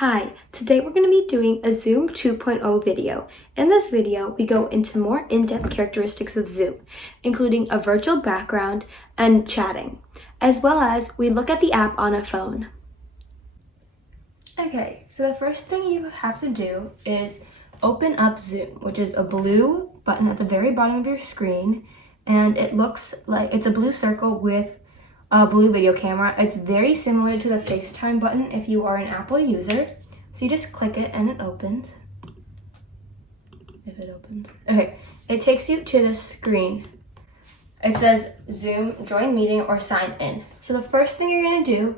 Hi, today we're going to be doing a Zoom 2.0 video. In this video, we go into more in-depth characteristics of Zoom, including a virtual background and chatting, as well as we look at the app on a phone. Okay, so the first thing you have to do is open up Zoom, which is a blue button at the very bottom of your screen, and it looks like it's a blue circle with a blue video camera. It's very similar to the FaceTime button if you are an Apple user. So you just click it and it opens. If it opens. Okay, it takes you to the screen. It says Zoom, join meeting, or sign in. So the first thing you're gonna do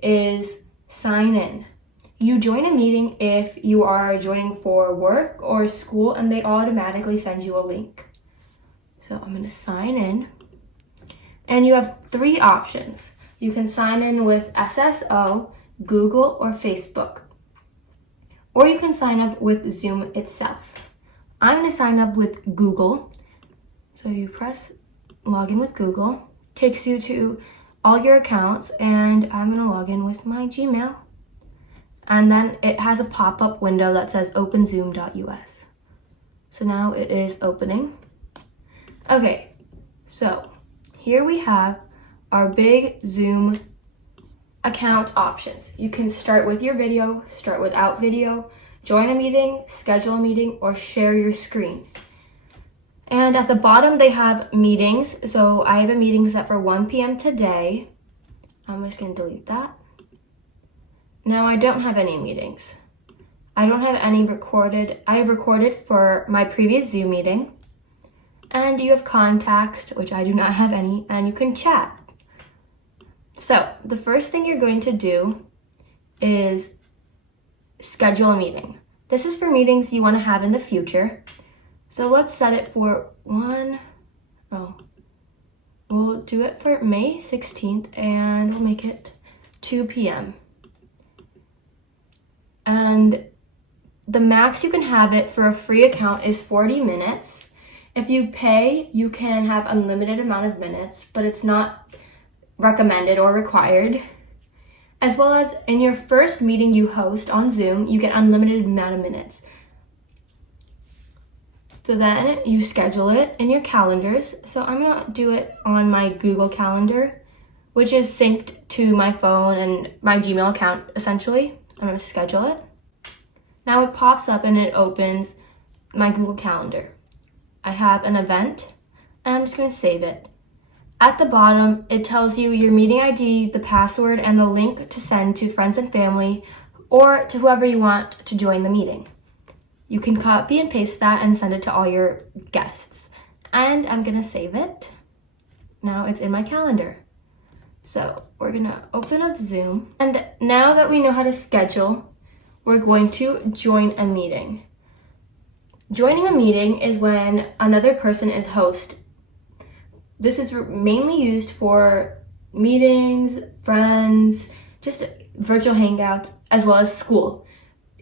is sign in. You join a meeting if you are joining for work or school, and they automatically send you a link. So I'm gonna sign in. And you have three options. You can sign in with SSO, Google, or Facebook. Or you can sign up with Zoom itself. I'm gonna sign up with Google. So you press login with Google. Takes you to all your accounts, and I'm gonna log in with my Gmail. And then it has a pop-up window that says openzoom.us. So now it is opening. Okay, so here we have our big Zoom account options. You can start with your video, start without video, join a meeting, schedule a meeting, or share your screen. And at the bottom, they have meetings. So I have a meeting set for 1 p.m. today. I'm just gonna delete that. Now I don't have any meetings. I don't have any recorded. I have recorded for my previous Zoom meeting. And you have contacts, which I do not have any, and you can chat. So the first thing you're going to do is schedule a meeting. This is for meetings you want to have in the future. So let's set it for we'll do it for May 16th, and we'll make it 2 p.m. And the max you can have it for a free account is 40 minutes. If you pay, you can have unlimited amount of minutes, but it's not recommended or required. As well as in your first meeting you host on Zoom, you get unlimited amount of minutes. So then you schedule it in your calendars. So I'm gonna do it on my Google Calendar, which is synced to my phone and my Gmail account, essentially. I'm gonna schedule it. Now it pops up and it opens my Google Calendar. I have an event, and I'm just going to save it. At the bottom, it tells you your meeting ID, the password, and the link to send to friends and family, or to whoever you want to join the meeting. You can copy and paste that and send it to all your guests. And I'm going to save it. Now it's in my calendar. So we're going to open up Zoom. And now that we know how to schedule, we're going to join a meeting. Joining a meeting is when another person is host. This is mainly used for meetings, friends, just virtual hangouts, as well as school.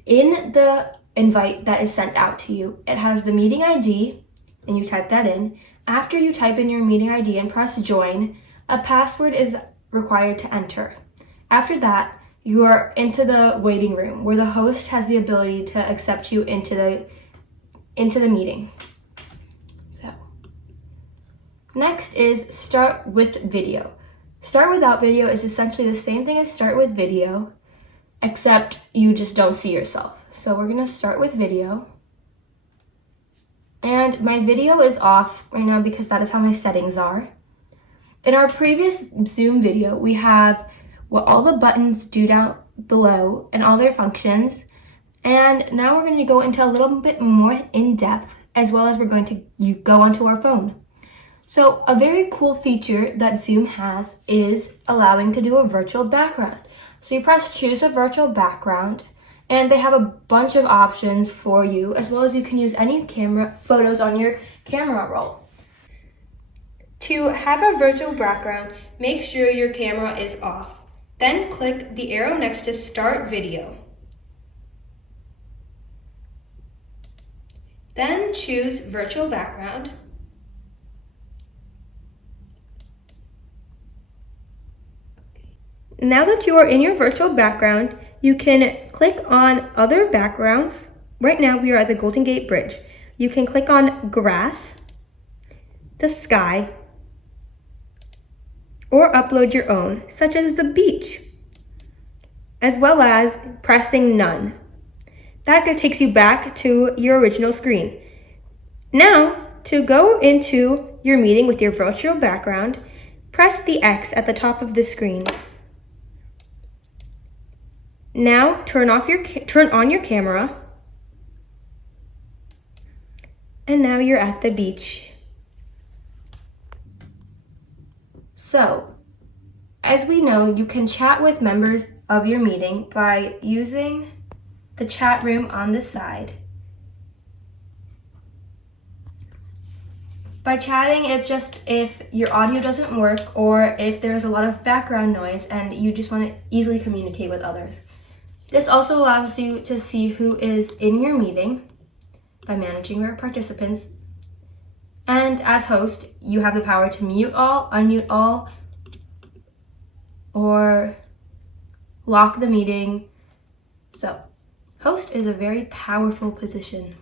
In the invite that is sent out to you, it has the meeting ID, and you type that in. After you type in your meeting ID and press join, a password is required to enter. After that, you are into the waiting room, where the host has the ability to accept you into the meeting. So next is start with video. Start without video is essentially the same thing as start with video, except you just don't see yourself. So we're gonna start with video. And my video is off right now because that is how my settings are. In our previous Zoom video, we have what all the buttons do down below and all their functions. And now we're going to go into a little bit more in depth, as well as we're going to go onto our phone. So a very cool feature that Zoom has is allowing to do a virtual background. So you press choose a virtual background, and they have a bunch of options for you, as well as you can use any camera photos on your camera roll. To have a virtual background, make sure your camera is off. Then click the arrow next to start video. Then choose virtual background. Now that you are in your virtual background, you can click on other backgrounds. Right now we are at the Golden Gate Bridge. You can click on grass, the sky, or upload your own, such as the beach, as well as pressing none. That takes you back to your original screen. Now, to go into your meeting with your virtual background, press the X at the top of the screen. Now, turn on your camera, and now you're at the beach. So, as we know, you can chat with members of your meeting by using the chat room on the side. By chatting, it's just if your audio doesn't work or if there's a lot of background noise and you just want to easily communicate with others. This also allows you to see who is in your meeting by managing your participants. And as host, you have the power to mute all, unmute all, or lock the meeting. So, host is a very powerful position.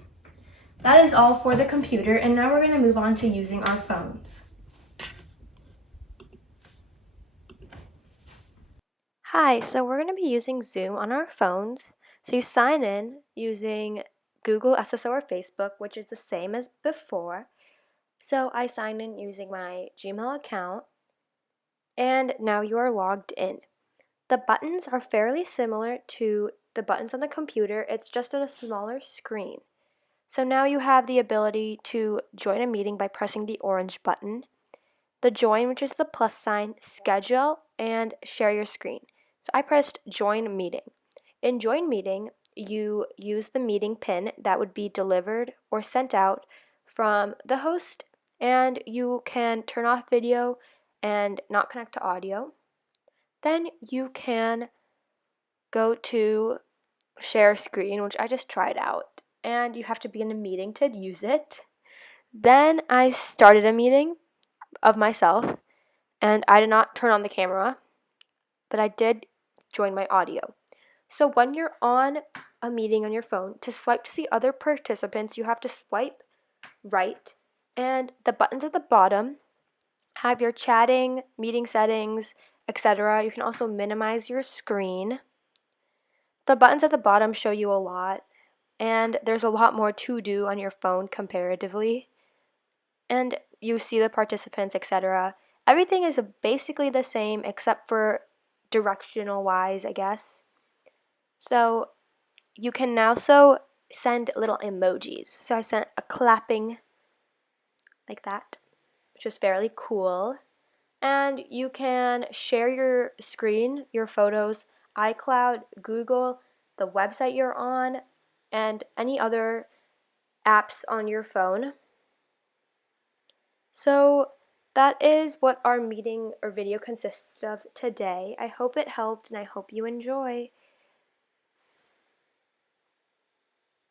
That is all for the computer, and now we're going to move on to using our phones. Hi, so we're going to be using Zoom on our phones. So you sign in using Google, SSO, or Facebook, which is the same as before. So I signed in using my Gmail account, and now you are logged in. The buttons are fairly similar to the buttons on the computer, it's just on a smaller screen. So now you have the ability to join a meeting by pressing the orange button, the join, which is the plus sign, schedule, and share your screen. So I pressed join meeting. In join meeting, you use the meeting pin that would be delivered or sent out from the host, and you can turn off video and not connect to audio. Then you can go to share screen, which I just tried out, and you have to be in a meeting to use it. Then I started a meeting of myself, and I did not turn on the camera, but I did join my audio. So when you're on a meeting on your phone, to swipe to see other participants, you have to swipe right, and the buttons at the bottom have your chatting, meeting settings, etc. You can also minimize your screen. The buttons at the bottom show you a lot, and there's a lot more to do on your phone comparatively. And you see the participants, etc. Everything is basically the same except for directional wise, I guess. So you can also send little emojis. So I sent a clapping like that, which is fairly cool. And you can share your screen, your photos, iCloud, Google, the website you're on, and any other apps on your phone. So that is what our meeting or video consists of today. I hope it helped and I hope you enjoy.